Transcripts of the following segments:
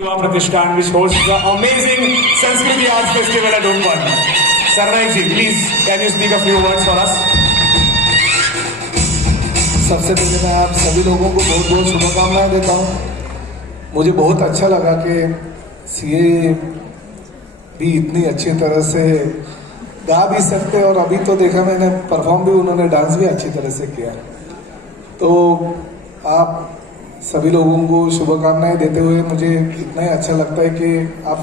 Yuva Pratishthan, which hosts the amazing Sanskriti Arts Festival at Umpan. Sarnaik ji, please, can you speak a few words for us? सबसे पहले मैं आप सभी लोगों को बहुत बहुत शुभकामनाएं देता हूँ। मुझे बहुत अच्छा लगा कि सीए भी इतनी अच्छी तरह से गा भी सकते और अभी तो देखा मैंने परफॉर्म भी, उन्होंने डांस भी अच्छी तरह से किया। तो आप सभी लोगों को शुभकामनाएं देते हुए मुझे इतना ही अच्छा लगता है कि आप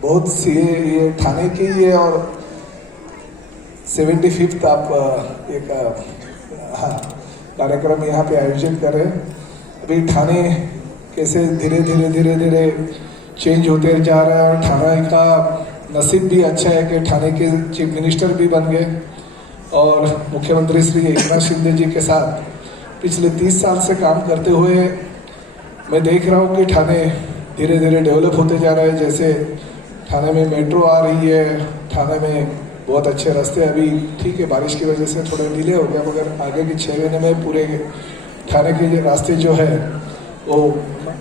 बहुत सीए ये ठाणे की है और 75th आप एक कार्यक्रम यहाँ पे आयोजित कर रहे हैं। अभी ठाणे कैसे धीरे धीरे चेंज होते जा रहा है और ठाणे का नसीब भी अच्छा है कि ठाणे के चीफ मिनिस्टर भी बन गए और मुख्यमंत्री श्री एकनाथ शिंदे जी के साथ पिछले 30 साल से काम करते हुए मैं देख रहा हूँ कि ठाणे धीरे धीरे डेवलप होते जा रहा है। जैसे ठाणे में मेट्रो आ रही है, ठाणे में बहुत अच्छे रास्ते, अभी ठीक है बारिश की वजह से थोड़ा डिले हो गया, मगर आगे के 6 महीने में पूरे ठाणे के रास्ते जो है वो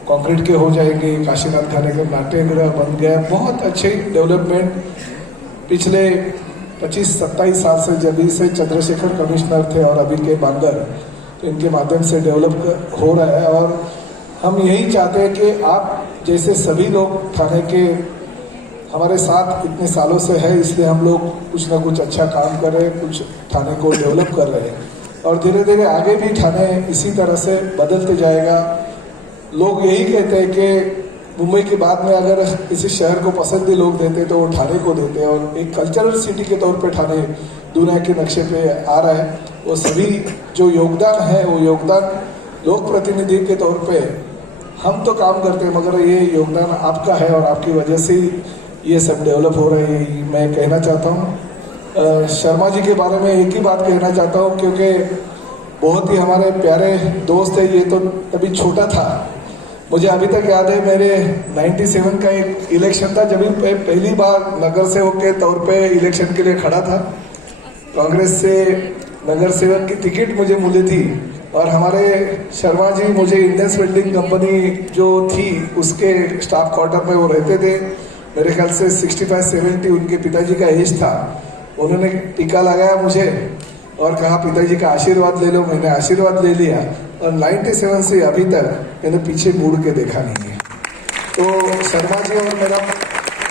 कंक्रीट के हो जाएंगे। काशीनाथ ठाणे के नाट्यगृह बन गया, बहुत अच्छे डेवलपमेंट पिछले 25-27 साल से जब से चंद्रशेखर कमिश्नर थे और अभी के बांगर, तो इनके माध्यम से डेवलप हो रहा है। और हम यही चाहते हैं कि आप जैसे सभी लोग ठाणे के हमारे साथ इतने सालों से है, इसलिए हम लोग कुछ ना कुछ अच्छा काम कर रहे हैं, कुछ ठाणे को डेवलप कर रहे हैं और धीरे धीरे आगे भी ठाणे इसी तरह से बदलते जाएगा। लोग यही कहते हैं कि मुंबई के बाद में अगर किसी शहर को पसंद भी लोग देते तो वो ठाणे को देते हैं और एक कल्चरल सिटी के तौर पे ठाणे दुनिया के नक्शे पे आ रहा है। वो सभी जो योगदान है वो योगदान लोक प्रतिनिधि के तौर पे हम तो काम करते हैं, मगर ये योगदान आपका है और आपकी वजह से ये सब डेवलप हो रहे हैं। मैं कहना चाहता हूँ शर्मा जी के बारे में एक ही बात कहना चाहता हूँ, क्योंकि बहुत ही हमारे प्यारे दोस्त है। ये तो तभी छोटा था, मुझे अभी तक याद है मेरे 97 का एक इलेक्शन था जब मैं पहली बार नगर सेवक के तौर पे इलेक्शन के लिए खड़ा था। कांग्रेस से नगर सेवक की टिकट मुझे मिली थी और हमारे शर्मा जी मुझे इंडेंस बिल्डिंग कंपनी जो थी उसके स्टाफ क्वार्टर में वो रहते थे। मेरे ख्याल से 65-70 उनके पिताजी का एज था। उन्होंने टीका लगाया मुझे और कहा पिताजी का आशीर्वाद ले लो। मैंने आशीर्वाद ले लिया और 97 से अभी तक मैंने पीछे मुड़ के देखा नहीं है। तो शर्मा जी और मेरा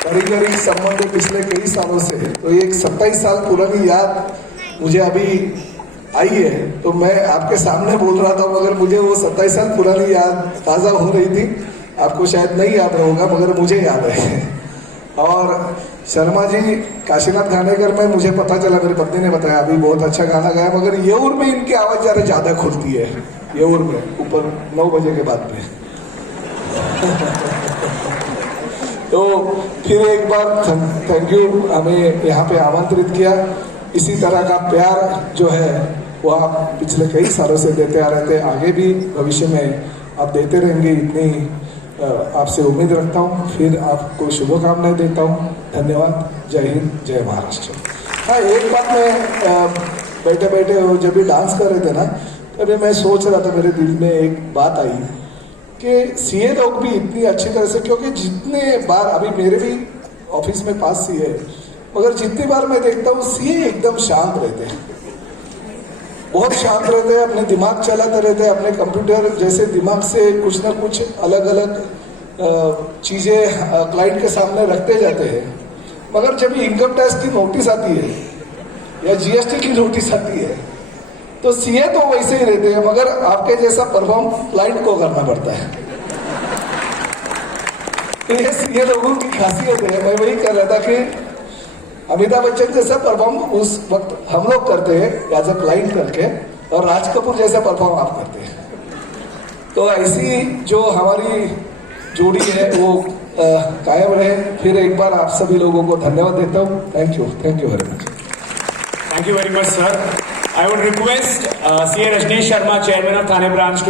करीब संबंध है पिछले कई सालों से। तो ये एक 27 साल पुरानी याद मुझे अभी आई है, तो मैं आपके सामने बोल रहा था, मगर मुझे वो 27 साल पुरानी याद ताज़ा हो रही थी। आपको शायद नहीं याद होगा मगर मुझे याद है। और शर्मा जी काशीनाथ गानेकर में मुझे पता चला, मेरी पत्नी ने बताया अभी बहुत अच्छा गाना गाया, मगर येऊर में इनकी आवाज़ ज़रा ज़्यादा खुलती है। येऊर में ऊपर 9 बजे के बाद में तो फिर एक बार थैंक यू हमें यहाँ पे आमंत्रित किया। इसी तरह का प्यार जो है वो आप पिछले कई सालों से देते आ रहे थे, आगे भी भविष्य में आप देते रहेंगे, इतनी आपसे उम्मीद रखता हूँ। फिर आपको शुभकामनाएं देता हूँ। धन्यवाद। जय हिंद, जय महाराष्ट्र। हाँ, एक बात मैं बैठे बैठे जब भी डांस कर रहे थे ना, तभी मैं सोच रहा था, मेरे दिल में एक बात आई कि सीए लोग भी इतनी अच्छी तरह से, क्योंकि जितने बार अभी मेरे भी ऑफिस में पास सीए है, मगर जितनी बार मैं देखता हूँ सीए एकदम शांत रहते हैं, बहुत शांत रहते हैं, अपने दिमाग चलाते रहते हैं, अपने कंप्यूटर जैसे दिमाग से कुछ ना कुछ अलग अलग चीज़ें क्लाइंट के सामने रखते जाते हैं। मगर जब इनकम टैक्स की नोटिस आती है या जीएसटी की नोटिस आती है तो सीए तो वैसे ही रहते हैं, मगर आपके जैसा परफॉर्म क्लाइंट को करना पड़ता है। तो ये सीए लोगों की खासियत है। मैं वही कह रहा था कि अमिताभ बच्चन जैसा परफॉर्म उस वक्त हम लोग करते हैं एज अ क्लाइंट करके, और राज कपूर जैसा परफॉर्म आप करते हैं। तो ऐसी जो हमारी जोड़ी है वो कायम रहे। फिर एक बार आप सभी लोगों को धन्यवाद देता हूँ। Thank you very much. Thank you very much, sir. I would request CA Rajneesh Sharma, Chairman of Thane Branch,